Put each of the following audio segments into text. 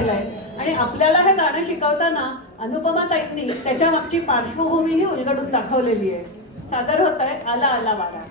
केलेलं आहे. आणि आपल्याला हे गाणं शिकवताना अनुपमा ताईंनी त्याच्या मागची पार्श्वभूमीही उलगडून दाखवलेली आहे. सादर होत आहे आला आला वारा.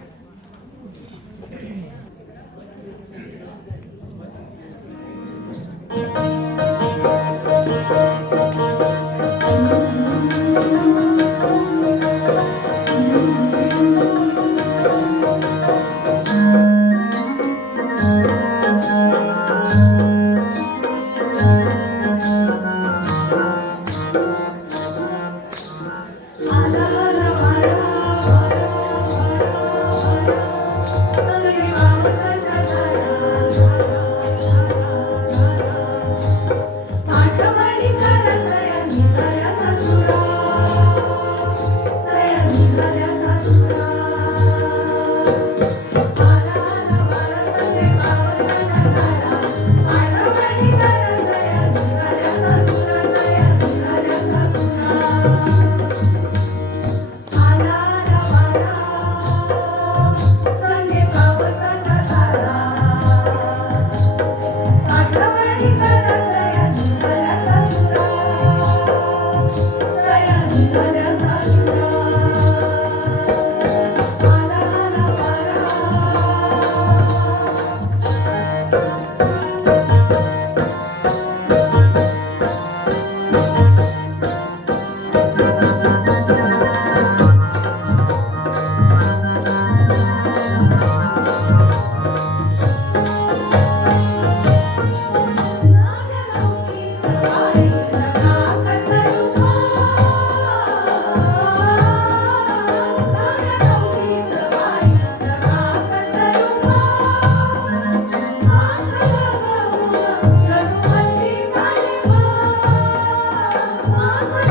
Mama.